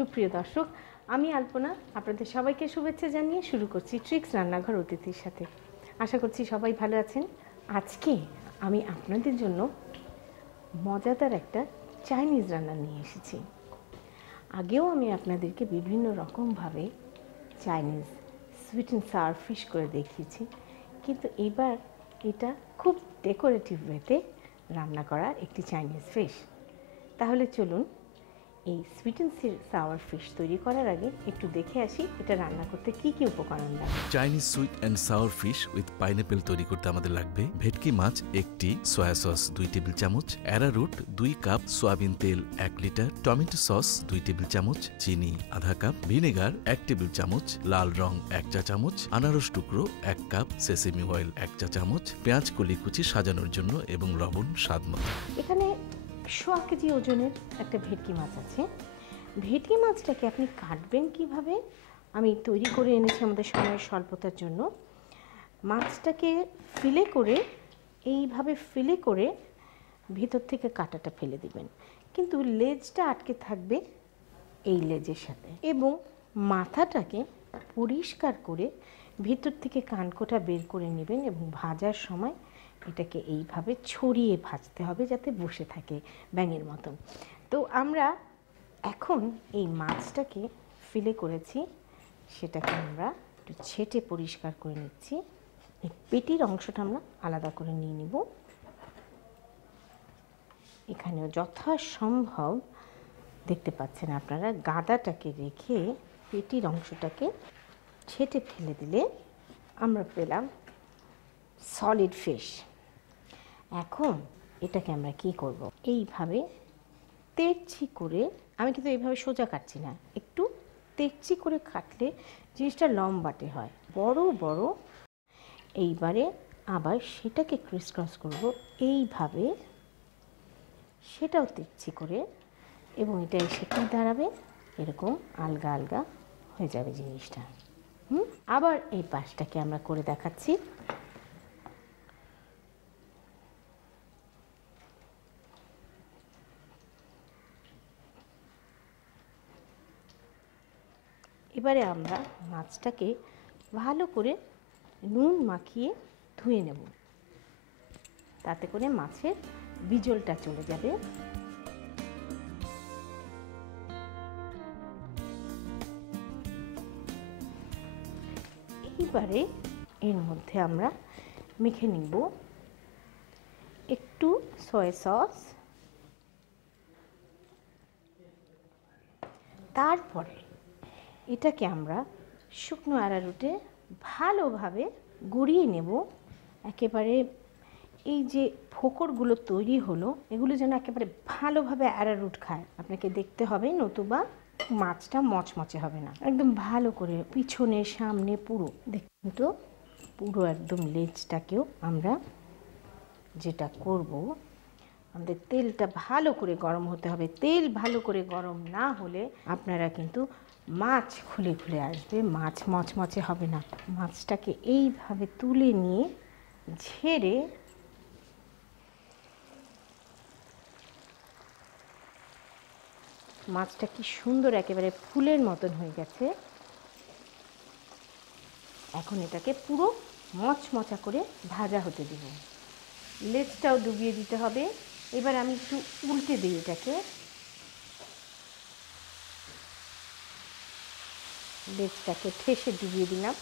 সুপ্রিয় দর্শক, আমি আলপনা আপনাদের সবাইকে শুভেচ্ছা জানিয়ে শুরু করছি ট্রিক্স রান্নাঘর অতিথির সাথে। আশা করছি সবাই ভালো আছেন। আজকে আমি আপনাদের জন্য মজাদার একটা চাইনিজ রান্না নিয়ে এসেছি। আগেও আমি আপনাদেরকে বিভিন্ন রকমভাবে Chinese sweet and sour fish করে দেখিয়েছি, কিন্তু এবার এটা খুব ডেকোরেটিভ ওয়েতে রান্না করা একটি চাইনিজ ফিশ। তাহলে চলুন এই সুইট অ্যান্ড সাওয়ার ফিশ তৈরি করার আগে একটু দেখে আসি এটা রান্না করতে কি কি উপকরণ লাগে। Chinese sweet and sour fish with pineapple তৈরি করতে আমাদের লাগবে ভেটকি মাছ 1টি, সয়া সস 2 টেবিল চামচ, অ্যারারুট 2 কাপ, সয়াবিন তেল 1 লিটার, টমেটো সস 2 টেবিল চামচ, চিনি আধা কাপ, ভিনেগার 1 টেবিল চামচ, লাল রং 1 চা চামচ, আনারস টুকরো 1 কাপ, সেসেমি অয়েল 1 চা চামচ, পেঁয়াজ কলি কুচি সাজানোর জন্য এবং লবণ স্বাদ মতো। এখানে 1.5 কেজি ওজনের একটা ভেটকি মাছ আছে। ভেটকি মাছটাকে আপনি কাটবেন কিভাবে আমি তৈরি করে এনেছি আমাদের সময়ের স্বল্পতার জন্য। মাছটাকে ফিলে করে এইভাবে ফিলে করে ভিতর থেকে কাঁটাটা ফেলে দিবেন, কিন্তু লেজটা আটকে থাকবে এই লেজের সাথে, এবং মাথাটাকে পরিষ্কার করে ভিতর থেকে কানকোটা বের করে নেবেন এবং ভাজার সময় এটাকে এইভাবে ছড়িয়ে ভাজতে হবে যাতে বসে থাকে ব্যাঙের মতন। তো আমরা এখন এই মাছটাকে ফিলে করেছি, সেটাকে আমরা একটু ছেটে পরিষ্কার করে নিচ্ছি। এই পেটির অংশটা আমরা আলাদা করে নিয়ে নেব। এখানেও যথাসম্ভব দেখতে পাচ্ছেন আপনারা, গাদাটাকে রেখে পেটির অংশটাকে ছেটে ফেলে দিলে আমরা পেলাম সলিড ফিশ। এখন এটাকে আমরা কি করব, এইভাবে তেরচি করে, আমি কিন্তু এইভাবে সোজা কাটছি না, একটু তেরচি করে কাটলে জিনিসটা লম্বাটে হয়, বড় বড়। এইবারে আবার সেটাকে ক্রিস ক্রস করব এইভাবে, সেটাও তেরচি করে, এবং এটা এসে কি দাঁড়াবে, এরকম আলগা আলগা হয়ে যাবে জিনিসটা। আবার এই পাশটাকে আমরা করে দেখাচ্ছি। এবারে আমরা মাছটাকে ভালো করে নুন মাখিয়ে ধুয়ে নেব, তাতে করে মাছের বিজলটা চলে যাবে। এইবারে এর মধ্যে আমরা মেখে নিব একটু সয়া সস, তারপরে এটাকে আমরা শুকনো অ্যারারুটে ভালোভাবে গুঁড়িয়ে নেব। একেবারে এই যে ফোকরগুলো তৈরি হলো, এগুলো যেন একেবারে ভালোভাবে অ্যারারুট খায়, আপনাকে দেখতে হবে, নতুবা মাছটা মচমচে হবে না। একদম ভালো করে পিছনে সামনে পুরো দেখুন তো, পুরো একদম লেজটাকেও আমরা যেটা করব, আমাদের তেলটা ভালো করে গরম হতে হবে। তেল ভালো করে গরম না হলে আপনারা কিন্তু মাছ খুলে খুলে আসবে, মাছ মচমচে হবে না। মাছটাকে এইভাবে তুলে নিয়ে ঝেড়ে মাছটা কি সুন্দর একেবারে ফুলের মতন হয়ে গেছে। এখন এটাকে পুরো মচমচা করে ভাজা হতে দেব, লেজটাও ডুবিয়ে দিতে হবে। এবার আমি একটু উল্টে দিই, এটাকে লেজটাকে ঠেসে ডুবিয়ে দিলাম।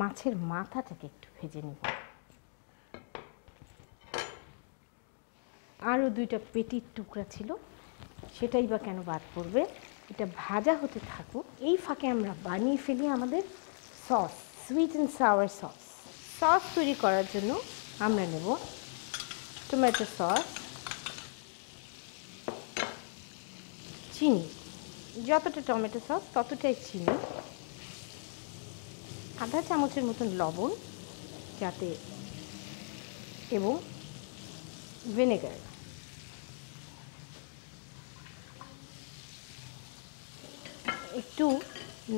মাছের মাথাটাকে একটু ভেজে নেব। আরও 2টা পেটির টুকরা ছিল, সেটাই বা কেন বাদ পড়বে। এটা ভাজা হতে থাকুক, এই ফাঁকে আমরা বানিয়ে ফেলি আমাদের sauce, sweet and sour sauce. Sauce তৈরি করার জন্য আমরা নেব টমেটো সস, চিনি, যতটা টমেটো সস ততটাই চিনি, আধা চামচের মতন লবণ যাতে, এবং ভিনেগার। একটু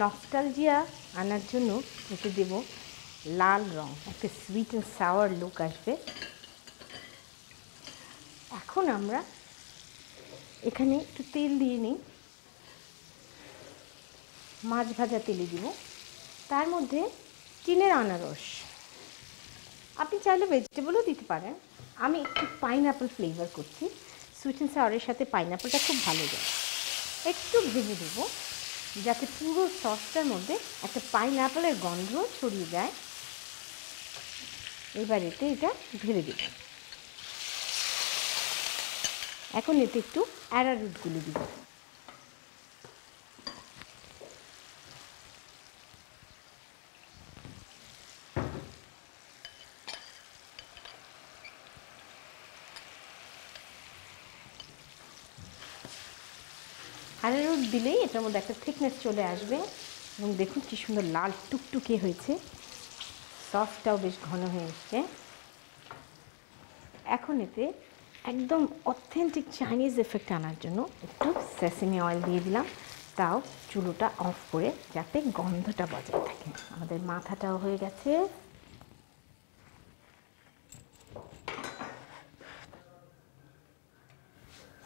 নস্টালজিয়া আনার জন্য এতে দেব লাল রং, একটা সুইট অ্যান্ড সাওয়ার লুক আসবে। এখন আমরা এখানে একটু তেল দিয়ে নিই, মাছ ভাজা তেলে দিব। তার মধ্যে চিনের আনারস, আপনি চাইলে ভেজিটেবলও দিতে পারেন। আমি একটু পাইনঅ্যাপেল ফ্লেভার করছি, সুইট অ্যান্ড সাওয়ারের সাথে পাইনঅ্যাপেলটা খুব ভালো যায়। একটু ভেজে দেবো যাতে পুরো সসটার মধ্যে একটা পাইনঅ্যাপেলের গন্ধ ছড়িয়ে যায়। এবার এতে এটা ঢেলে দেব। এখন এতে একটু অ্যারারুটগুলো দিব। অ্যারারুট দিলেই এটার মধ্যে একটা থিকনেস চলে আসবে এবং দেখুন কি সুন্দর লাল টুকটুকে হয়েছে, সসটাও বেশ ঘন হয়ে এসছে। এখন এতে একদম অথেন্টিক চাইনিজ এফেক্ট আনার জন্য একটু সেসেমি অয়েল দিয়ে দিলাম, তাও চুলোটা অফ করে যাতে গন্ধটা বজায় থাকে। আমাদের মাথাটাও হয়ে গেছে।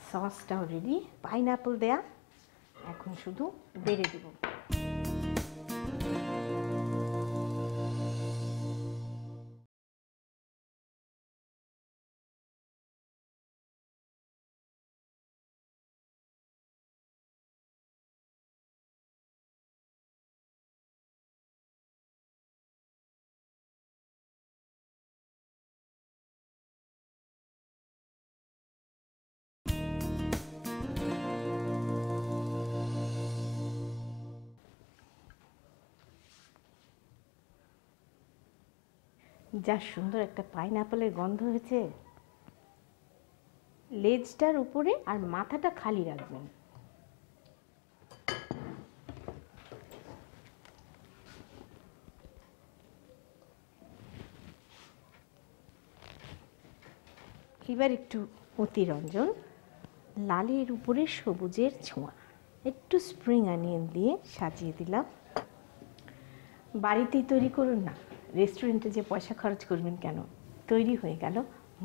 সসটাও রেডি, পাইনঅ্যাপেল দেয়া, এখন শুধু বেড়ে দেব। যা সুন্দর একটা পাইনঅ্যাপেলের গন্ধ হয়েছে। লেজটার উপরে আর মাথাটা খালি রাখবেন। এবার একটু অতিরঞ্জন, লালের উপরে সবুজের ছোঁয়া, একটু স্প্রিং অনিয়ন দিয়ে সাজিয়ে দিলাম। বাড়িতেই তৈরি করুন না, রেস্টুরেন্টে যে পয়সা খরচ করবেন কেন। তৈরি হয়ে গেল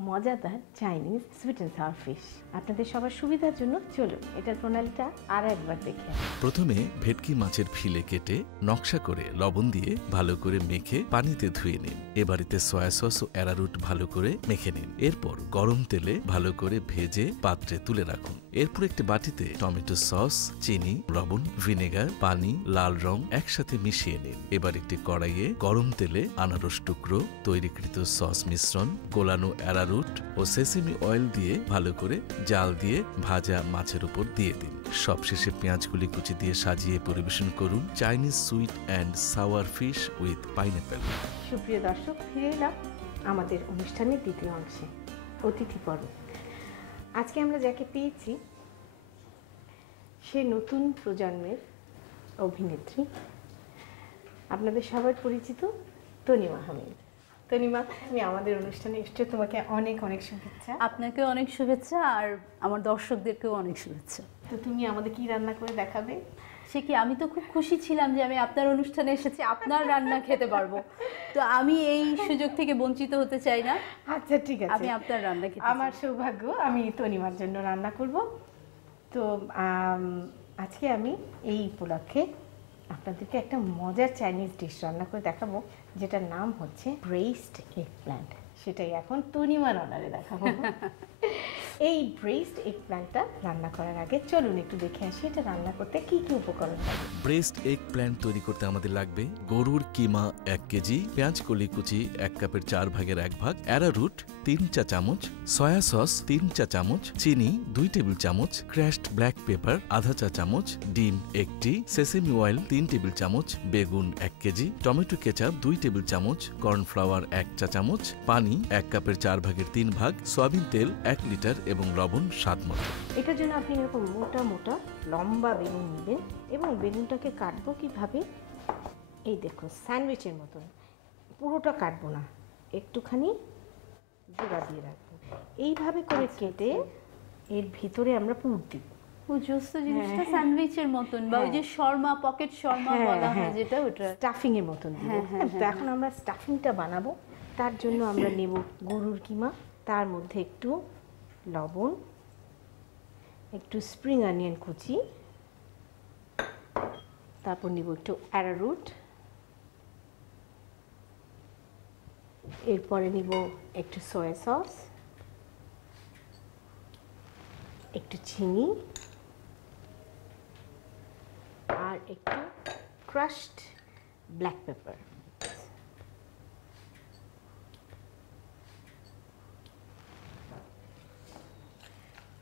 মজাদার Chinese sweet and sour fish. আপনাদের সবার সুবিধার জন্য চলুন এটার প্রণালীটা আর একবার দেখে। প্রথমে ভেটকি মাছের ফিলে কেটে নকশা করে লবণ দিয়ে ভালো করে মেখে পানিতে ধুয়ে নিন। এবারেতে সয়া সস ও অ্যারারুট ভালো করে মেখে নিন। এরপর গরম তেলে ভালো করে ভেজে পাত্রে তুলে রাখুন। এরপর একটি বাটিতে টমেটো সস, চিনি, লবণ, ভিনেগার, পানি, লাল রং একসাথে মিশিয়ে নিন। এবার একটি কড়াইয়ে গরম তেলে আনারস টুকরো, তৈরিকৃত সস মিশ্রণ, গোলানো অ্যারারুট ও সেসেমি অয়েল দিয়ে ভালো করে জাল দিয়ে ভাজা মাছের উপর দিয়ে দিন। সবশেষে পেঁয়াজগুলি কুচি দিয়ে সাজিয়ে পরিবেশন করুন Chinese sweet and sour fish with pineapple. সুপ্রিয় দর্শক, ফিরে এলাম আমাদের অনুষ্ঠানের দ্বিতীয় অংশে, অতিথি পর্ব। আজকে আমরা যাকে পেয়েছি সে নতুন প্রজন্মের অভিনেত্রী, আপনাদের সবার পরিচিত তনিমা আহমেদ। তনিমা, তুমি আমাদের অনুষ্ঠানে এসছো, তোমাকে অনেক অনেক শুভেচ্ছা। আপনাকে অনেক শুভেচ্ছা, আর আমার দর্শকদেরকেও অনেক শুভেচ্ছা। তো তুমি আমাদের কি রান্না করে দেখাবে? সে কি, আমি তো খুব খুশি ছিলাম যে আমি আপনার অনুষ্ঠানে এসেছি, আপনার রান্না খেতে পারবো। তো আমি এই সুযোগ থেকে বঞ্চিত হতে চাই না। আচ্ছা ঠিক আছে, আমি আপনার রান্না খেতে আমার সৌভাগ্য, আমি তনিমার জন্য রান্না করব। তো আজকে আমি এই উপলক্ষে আপনাদেরকে একটা মজার চাইনিজ ডিশ রান্না করে দেখাবো, যেটার নাম হচ্ছে ব্রেসড এগ প্ল্যান্ট। সেটাই এখন তনিমার অর্ডারে দেখাবো। এই ব্রেসড এগ প্ল্যান্টটা রান্না করার আগে চলুন একটু দেখে আসি এটা রান্না করতে কি কি উপকরণ লাগে। ব্রেসড এগ প্ল্যান্ট তৈরি করতে আমাদের লাগবে গরুর কিমা 1 কেজি, পেঁয়াজ কলি কুচি 1 কাপের 4 ভাগের 1 ভাগ, অ্যারারুট 3 চা চামচ, সয়া সস 3 চা চামচ, চিনি 2 টেবিল চামচ, ক্র্যাশড ব্ল্যাক পেপার আধা চা চামচ, ডিম 1টি, সেসেমি অয়েল 3 টেবিল চামচ, বেগুন 1 কেজি, টমেটো কেচাপ 2 টেবিল চামচ, কর্নফ্লাওয়ার 1 চা চামচ, পানি 1 কাপের 4 ভাগের 3 ভাগ, সয়াবিন তেল 1 লিটার এবং লবণ স্বাদ মতো। এটার জন্য আপনি এরকম মোটা মোটা লম্বা বেগুন নেবেন এবং বেগুনটাকে কাটবো কিভাবে, এই দেখুন স্যান্ডউইচের মতন। পুরোটা কাটবো না, একটুখানি জোড়া দিয়ে রাখবো। এইভাবে করে কেটে এর ভিতরে আমরা পুর দিব। ও জোস তো জিনিসটা স্যান্ডউইচের মতন বা ওই যে শর্মা পকেট শর্মা বলা হয় যেটা ওটা স্টাফিং এর মতন দিব। তো এখন আমরা স্টাফিংটা বানাবো, তার জন্য আমরা নেব গরুর কিমা, তার মধ্যে একটু লবণ, একটু স্প্রিং অনিয়ন কুচি, তারপর নিব একটু অ্যারারুট, এরপরে নিব একটু সয়া সস, একটু চিনি আর একটু ক্রাশড ব্ল্যাক পেপার।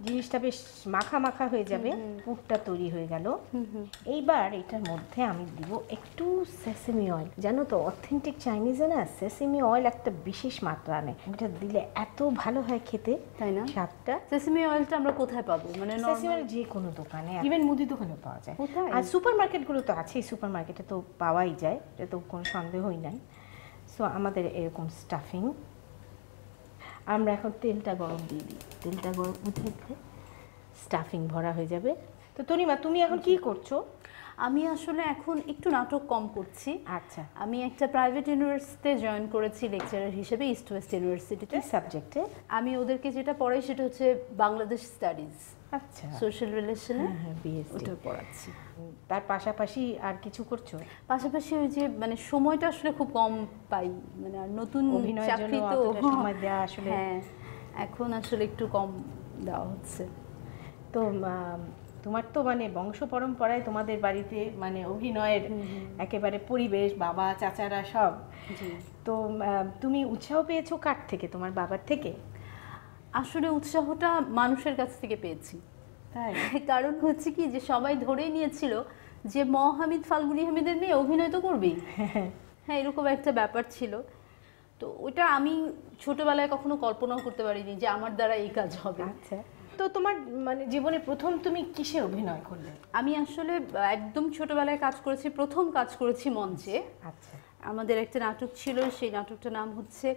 জিনিসটা বেশ মাখা মাখা হয়ে যাবে, পুরটা তৈরি হয়ে গেল। এইবার এটার মধ্যে আমি দিব একটু সেসেমি অয়েল। জানো তো অথেন্টিক চাইনিজে না সেসেমি অয়েল একটা বিশেষ মাত্রা নেয়, এটা দিলে এত ভালো হয় খেতে, তাই না? স্বাদটা। সেসমি অয়েলটা আমরা কোথায় পাবো? মানে সেসেমি অয়েল যে কোনো দোকানে, ইভেন মুদি দোকানেও পাওয়া যায়, কোথায়? আর সুপার মার্কেটগুলো তো আছেই, সুপার মার্কেটে তো পাওয়াই যায়, এটা তো কোনো সন্দেহই নাই। সো আমাদের এরকম স্টাফিং, আমরা এখন তেলটা গরম দিয়ে দিই, তেলটা গরম উঠে স্টাফিং ভরা হয়ে যাবে। তো তনিমা তুমি এখন কি করছো? আমি আসলে এখন একটু নাটক কম করছি। আচ্ছা, আমি একটা প্রাইভেট ইউনিভার্সিটিতে জয়েন করেছি লেকচারার হিসেবে, ইস্ট ওয়েস্ট ইউনিভার্সিটিতে। কি সাবজেক্টে? আমি ওদেরকে যেটা পড়াই সেটা হচ্ছে বাংলাদেশ স্টাডিজ, আচ্ছা, সোশ্যাল রিলেশনে বিএসসি ওটা পড়াচ্ছি। তার পাশাপাশি আর কিছু করছো? পাশাপাশি ওই যে মানে সময়টা আসলে খুব কম পাই, মানে আর নতুন অভিনয়ের চাকরি জন্য তো অতটা সময় দেওয়া আসলে। হ্যাঁ, এখন আসলে একটু কম দেওয়া হচ্ছে। তো তোমার তো মানে বংশ পরম্পরায় তোমাদের বাড়িতে মানে অভিনয়ের একেবারে পরিবেশ, বাবা চাচারা সব। তো তুমি উৎসাহ পেয়েছো কার থেকে? তোমার বাবার থেকে? আসলে উৎসাহটা মানুষের কাছ থেকে পেয়েছি। তাই? কারণ হচ্ছে কি যে সবাই ধরেই নিয়েছিল যে হামিদ ফাল্গুনী হামিদের মেয়ে অভিনয় তো করবেই, হ্যাঁ এরকম একটা ব্যাপার ছিল। তো ওটা আমি ছোটবেলায় কখনো কল্পনাও করতে পারিনি যে আমার দ্বারা এই কাজ হবে। আচ্ছা, তো তোমার মানে জীবনে প্রথম তুমি কিসে অভিনয় করলে? আমি আসলে একদম ছোটবেলায় কাজ করেছি, প্রথম কাজ করেছি মঞ্চে। আচ্ছা, আমাদের একটা নাটক ছিল, সেই নাটকটার নাম হচ্ছে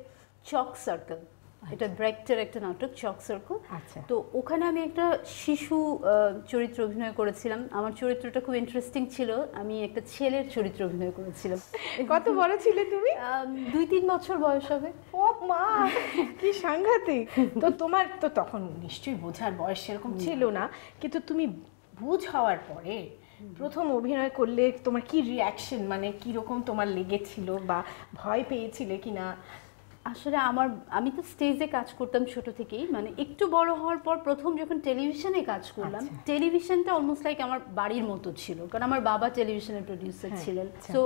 চক সার্কেল। এটা ব্রেক্টের একটা নাটক, চক সার্কেল। আচ্ছা, তো ওখানে আমি একটা শিশু চরিত্র অভিনয় করেছিলাম। আমার চরিত্রটা খুব ইন্টারেস্টিং ছিল, আমি একটা ছেলের চরিত্র অভিনয় করেছিলাম। কত বড় ছিলে তুমি? 2-3 বছর বয়স হবে। ও মা, কি সাংঘাতিক! তো তোমার তো তখন নিশ্চয়ই বোঝার বয়স সেরকম ছিল না, কিন্তু তুমি বুঝ হওয়ার পরে প্রথম অভিনয় করলে তোমার কি রিয়াকশন, মানে কি রকম তোমার লেগেছিল বা ভয় পেয়েছিলে কিনা? আসলে আমি তো স্টেজে কাজ করতাম ছোট থেকেই, মানে একটু বড় হওয়ার পর প্রথম যখন টেলিভিশনে কাজ করলাম, টেলিভিশনটা অলমোস্ট লাইক আমার বাড়ির মতো ছিল, কারণ আমার বাবা টেলিভিশনের প্রোডিউসার ছিলেন। তো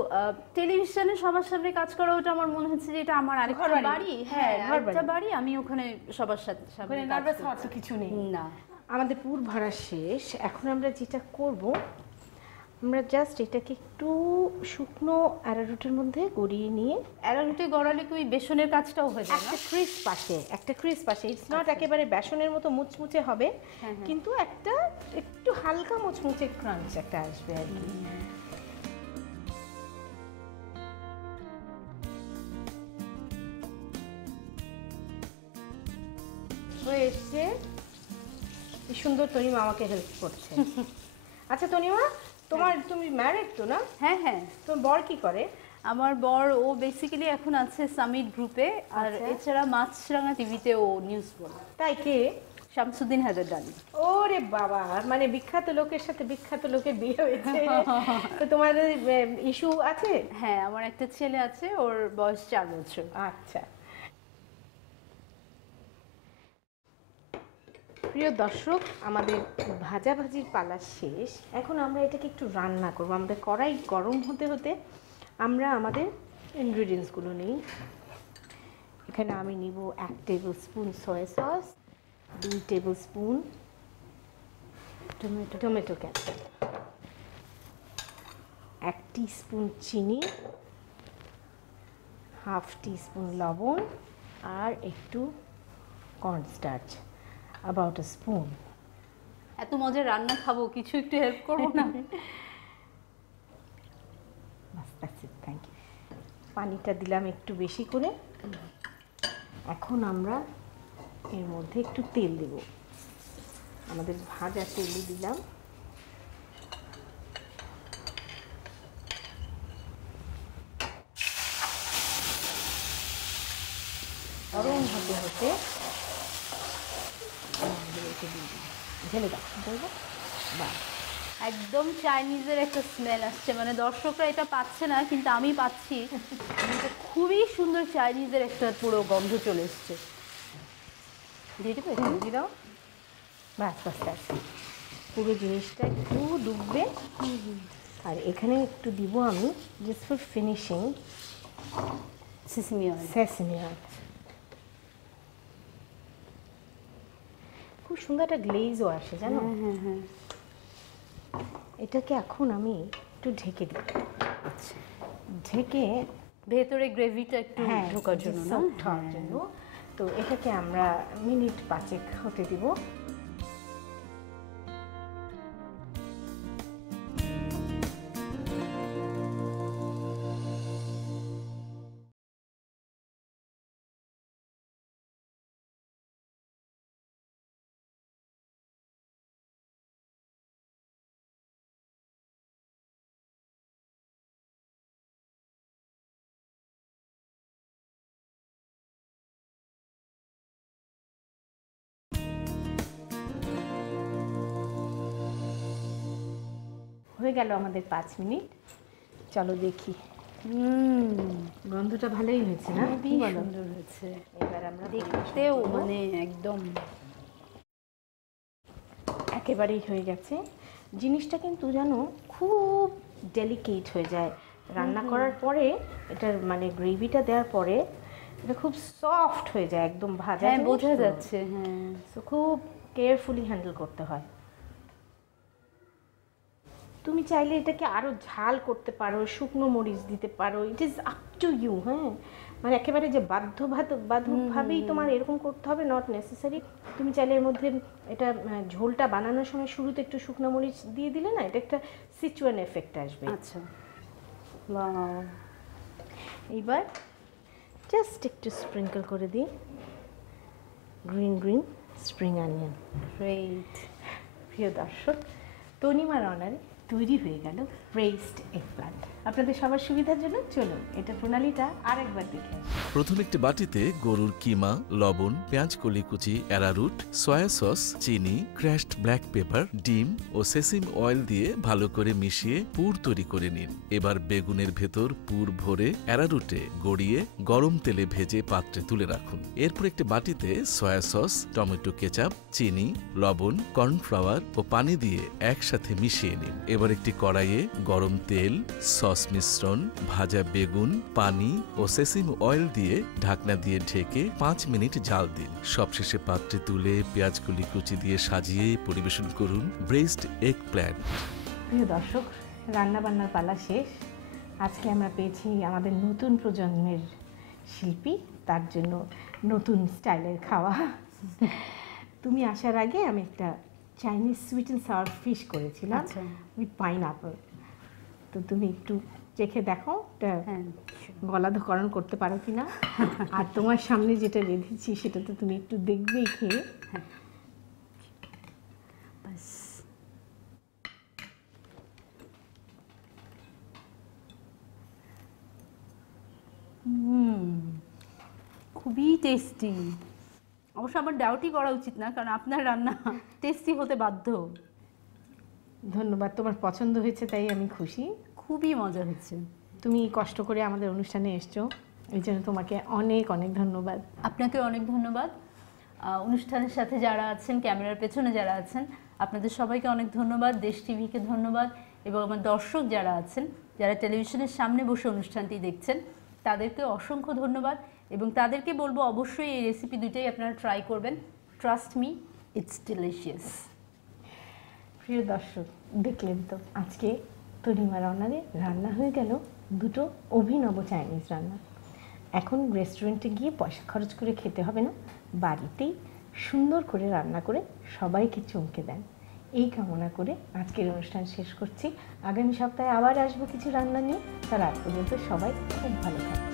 টেলিভিশনে সবার সামনে কাজ করা, ওটা আমার মনে হচ্ছে যে এটা আমার আরেকটা বাড়ি। হ্যাঁ, আরেকটা বাড়ি, আমি ওখানে সবার সাথে সামনে নার্ভাস হওয়ার তো কিছু নেই। না। আমাদের পুর ভরা শেষ, এখন আমরা যেটা করব, আমরা জাস্ট এটাকে একটু শুকনো অ্যারারুটের মধ্যে গড়িয়ে নিয়ে, অ্যারারুটে গড়ালে কি ওই বেসনের কাজটাও হয়ে যায় না? একটা ক্রিস্প আসে, একটা ক্রিস্প আসে। ইটস নট একেবারে বেসনের মতো মুচমুচে হবে, কিন্তু একটা একটু হালকা মুচমুচে ক্রাঞ্চ একটা আসবে আর কি। হয়ে এসছে, কি সুন্দর তনিমা আমাকে হেল্প করছে। আচ্ছা তনিমা, তুমি ম্যারিড তো না? হ্যাঁ হ্যাঁ। তোমার বর কি করে? আমার বর ও বেসিক্যালি এখন আছে সামিট গ্রুপে, আর এছাড়া মাছরাঙা টিভিতে ও নিউজ বলে। তাই? কে? শামসুদ্দিন হায়দারদানি। ওরে বাবা, মানে বিখ্যাত লোকের সাথে বিখ্যাত লোকের বিয়ে হয়েছে। তো তোমাদের ইস্যু আছে? হ্যাঁ, আমার একটা ছেলে আছে, ওর বয়স 4 বছর। আচ্ছা, প্রিয় দর্শক, আমাদের ভাজাভাজির পালা শেষ। এখন আমরা এটাকে একটু রান্না করব। আমাদের কড়াই গরম হতে হতে আমরা আমাদের ইনগ্রিডিয়েন্টসগুলো নিই। এখানে আমি নিব 1 table spoon soya sauce, 2 table spoon tomato ketchup, 1 teaspoon চিনি, হাফ টিস্পুন লবণ, আর একটু কর্নস্টার্চ, about a spoon. এত মজার রান্না খাবো, কিছু একটু হেল্প করবো না? That's it, thank you. পানিটা দিলাম একটু বেশি করে। এখন আমরা এর মধ্যে একটু তেল দেব। আমাদের ভাজা তেলে দিলাম। গরম হতে হতে ঢেলে দাও, বলবো বা একদম চাইনিজের একটা স্মেল আসছে, মানে দর্শকরা এটা পাচ্ছে না কিন্তু আমি পাচ্ছি। এটা খুবই সুন্দর চাইনিজের একটা পুরো গন্ধ চলে এসছে। দিয়ে দেবো এখানে? দিয়ে দাও, ব্যাস ব্যাস ব্যাস, পুরো জিনিসটা একটু ডুববে। আর এখানে একটু দিব আমি just for finishing sesame oil. Sesame oil. খুব সুন্দর একটা গ্লেজও আসে জানো। হ্যাঁ হ্যাঁ। এটাকে এখন আমি একটু ঢেকে দিই। আচ্ছা, ঢেকে ভেতরে গ্রেভিটা একটু ঢোকার জন্য না? soft হওয়ার জন্য। তো এটাকে আমরা মিনিট 5 হতে দিব। হয়ে গেল আমাদের 5 মিনিট। চলো দেখি। গন্ধটা ভালোই হয়েছে না? খুবই কি বলো? সুন্দর হয়েছে। এবার আমরা দেখতেও মানে একদম একেবারেই হয়ে গেছে। জিনিসটা কিন্তু জানো খুব ডেলিকেট হয়ে যায় রান্না করার পরে। এটার মানে গ্রেভিটা দেওয়ার পরে এটা খুব সফট হয়ে যায়, একদম ভাজা। হ্যাঁ, জিনিস বোঝা তো। যাচ্ছে। হ্যাঁ, তো খুব কেয়ারফুলি হ্যান্ডেল করতে হয়। তুমি চাইলে এটাকে আরও ঝাল করতে পারো, শুকনো মরিচ দিতে পারো, it is up to you. হ্যাঁ, মানে একেবারে যে বাধ্যভাবেই তোমার এরকম করতে হবে নট নেসেসারি। তুমি চাইলে এর মধ্যে এটা ঝোলটা বানানোর সময় শুরুতে একটু শুকনো মরিচ দিয়ে দিলে না, এটা একটা সিচুয়ান এফেক্ট আসবে। আচ্ছা, ওয়াও। এইবার জাস্ট একটু স্প্রিঙ্কল করে দিই গ্রিন স্প্রিং অনিয়ন। গ্রেট। প্রিয় দর্শক, তনিমার অনারে তৈরি হয়ে গেল ব্রেসড এগপ্লান্ট। আপনাদের সবার সুবিধার জন্য চলুন এটা প্রণালীটা আরেকবার দেখে আসি। প্রথম একটি বাটিতে গরুর কিমা, লবণ, পেঁয়াজ কলি কুচি, অ্যারারুট, সয়া সস, চিনি, ক্র্যাশড ব্ল্যাক পেপার, ডিম ও সেসিম অয়েল দিয়ে ভালো করে মিশিয়ে পুর তৈরি করে নিন। এবার বেগুনের ভেতর পুর ভরে অ্যারারুটে গড়িয়ে গরম তেলে ভেজে পাত্রে তুলে রাখুন। এরপর একটি বাটিতে সয়া সস, টমেটো কেচাপ, চিনি, লবণ, কর্নফ্লাওয়ার ও পানি দিয়ে একসাথে মিশিয়ে নিন। এবার একটি কড়াইয়ে গরম তেল, সস মিশ্রণ, ভাজা বেগুন, পানি ও সেসিম অয়েল দিয়ে ঢাকনা দিয়ে ঢেকে 5 মিনিট জাল দিন। সবশেষে পাত্রে তুলে পেঁয়াজকলি কুচি দিয়ে সাজিয়ে পরিবেশন করুন ব্রেসড এগ প্ল্যান্ট। প্রিয় দর্শক, রান্না বান্নার পালা শেষ। আজকে আমরা পেয়েছি আমাদের নতুন প্রজন্মের শিল্পী, তার জন্য নতুন স্টাইলের খাওয়া। তুমি আসার আগে আমি একটা Chinese sweet and sour fish করেছিলাম উইথ পাইনঅ্যাপল। তো তুমি একটু চেখে দেখো এটা গলাধকরণ করতে পারো কিনা। আর তোমার সামনে যেটা রেঁধেছি সেটা তো তুমি একটু দেখবেই খেয়ে। বাস। খুবই টেস্টি। অবশ্য আমার ডাউটই করা উচিত না, কারণ আপনার রান্না টেস্টি হতে বাধ্য। ধন্যবাদ, তোমার পছন্দ হয়েছে তাই আমি খুশি। খুবই মজা হচ্ছে। তুমি কষ্ট করে আমাদের অনুষ্ঠানে এসছো, এই জন্য তোমাকে অনেক অনেক ধন্যবাদ। আপনাকে অনেক ধন্যবাদ। অনুষ্ঠানের সাথে যারা আছেন, ক্যামেরার পেছনে যারা আছেন, আপনাদের সবাইকে অনেক ধন্যবাদ। দেশ টিভিকে ধন্যবাদ, এবং আমার দর্শক যারা আছেন, যারা টেলিভিশনের সামনে বসে অনুষ্ঠানটি দেখছেন, তাদেরকে অসংখ্য ধন্যবাদ। এবং তাদেরকে বলবো অবশ্যই এই রেসিপি দুটোই আপনারা ট্রাই করবেন। Trust me, it's delicious. প্রিয় দর্শক, দেখলেন তো আজকে তনিমার অনারে রান্না হয়ে গেল দুটো অভিনব চাইনিজ রান্না। এখন রেস্টুরেন্টে গিয়ে পয়সা খরচ করে খেতে হবে না, বাড়িতেই সুন্দর করে রান্না করে সবাইকে চমকে দেন। এই কামনা করে আজকের অনুষ্ঠান শেষ করছি। আগামী সপ্তাহে আবার আসবো কিছু রান্না নিয়ে। তার আগ পর্যন্ত সবাই খুব ভালো থাকবে।